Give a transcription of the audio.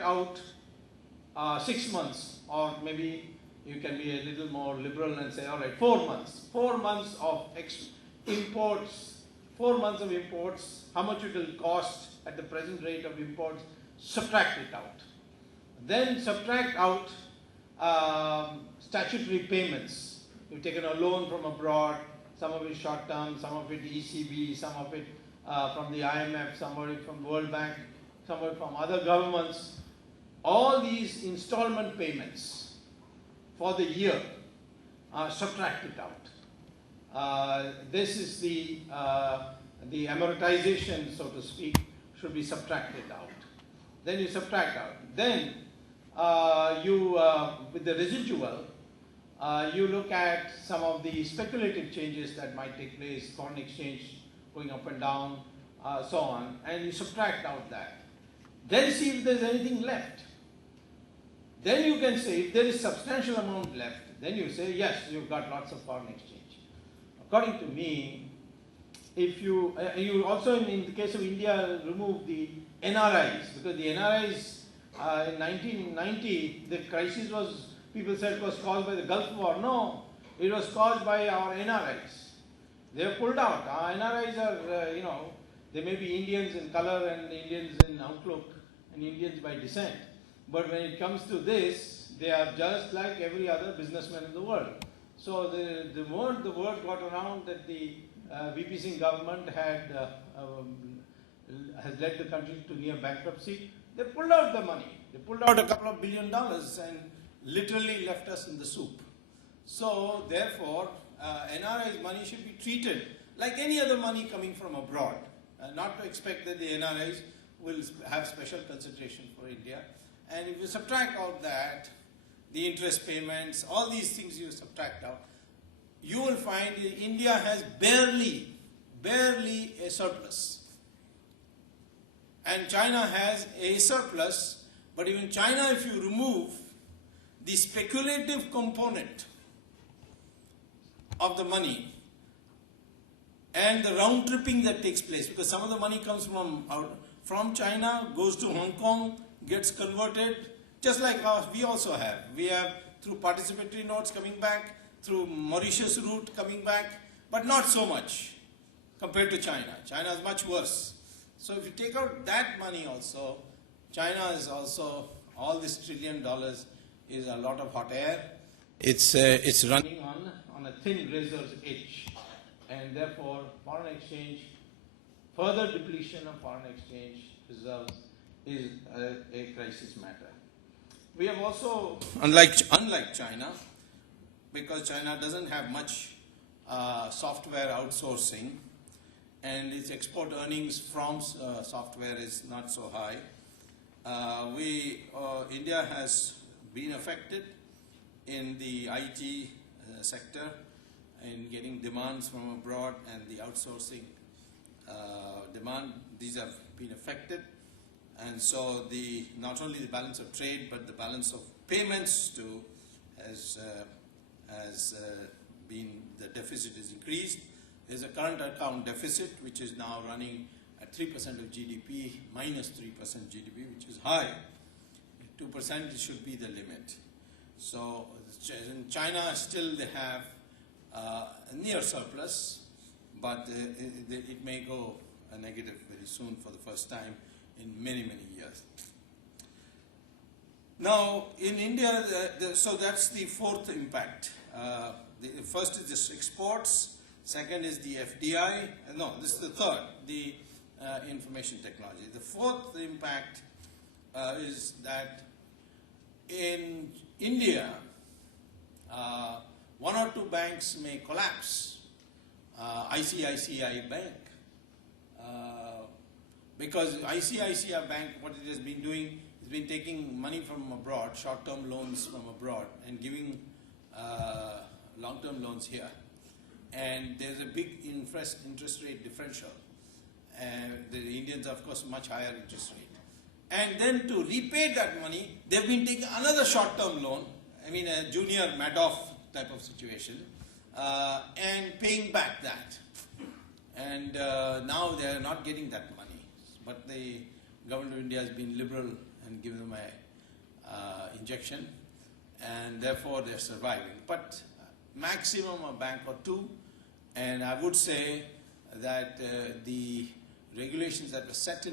out 6 months, or maybe you can be a little more liberal and say, all right, 4 months. 4 months of imports, 4 months of imports, how much it will cost at the present rate of imports, subtract it out. Then subtract out statutory payments. You've taken a loan from abroad, some of it short term, some of it ECB, some of it from the IMF, some of it from the World Bank, some of it from other governments. All these installment payments for the year, subtract it out. This is the amortization, so to speak, should be subtracted out. Then you subtract out. Then with the residual, you look at some of the speculative changes that might take place, foreign exchange going up and down, so on, and you subtract out that. Then see if there's anything left. Then you can say, if there is substantial amount left, then you say, yes, you've got lots of foreign exchange. According to me, if you also in the case of India remove the NRIs, because the NRIs in 1990, the crisis was, people said it was caused by the Gulf War. No, it was caused by our NRIs. They were pulled out. Our NRIs are, they may be Indians in color and Indians in outlook and Indians by descent. But when it comes to this, they are just like every other businessman in the world. So the moment the word got around that the VP Singh government has led the country to near bankruptcy, they pulled out the money. They pulled out a couple of $1 billion and literally left us in the soup. So therefore, NRI's money should be treated like any other money coming from abroad. Not to expect that the NRIs will have special consideration for India. And if you subtract out that, the interest payments, all these things you subtract out, you will find that India has barely a surplus. And China has a surplus, but even China, if you remove the speculative component of the money and the round tripping that takes place, because some of the money comes from China, goes to Hong Kong, gets converted, just like we also have. We have through participatory notes coming back, through Mauritius route coming back, but not so much compared to China. China is much worse. So if you take out that money also, China is also, all this $1 trillion is a lot of hot air. It's running on a thin razor's edge, and therefore foreign exchange, further depletion of foreign exchange reserves is a crisis matter. We have also, unlike China, because China doesn't have much software outsourcing, and its export earnings from software is not so high. India has been affected in the IT sector in getting demands from abroad, and the outsourcing demand, these have been affected. And so not only the balance of trade, but the balance of payments too has been, the deficit is increased. There's a current account deficit which is now running at 3% of GDP, minus 3% GDP, which is high. 2% should be the limit. So in China still they have a near surplus, but it may go negative very soon for the first time in many, many years. Now, in India, so that's the fourth impact. The first is just exports, second is the FDI, no, this is the third, the information technology. The fourth impact is that in India, one or two banks may collapse. ICICI Bank. Because ICICI Bank, what it has been doing, has been taking money from abroad, short-term loans from abroad, and giving long-term loans here. And there's a big interest rate differential. And the Indians, of course, much higher interest rate. And then to repay that money, they've been taking another short-term loan, I mean a junior Madoff type of situation, and paying back that. And now they are not getting that money. But the government of India has been liberal and and give them a injection, and therefore they're surviving. But maximum a bank or two, and I would say that the regulations that were set in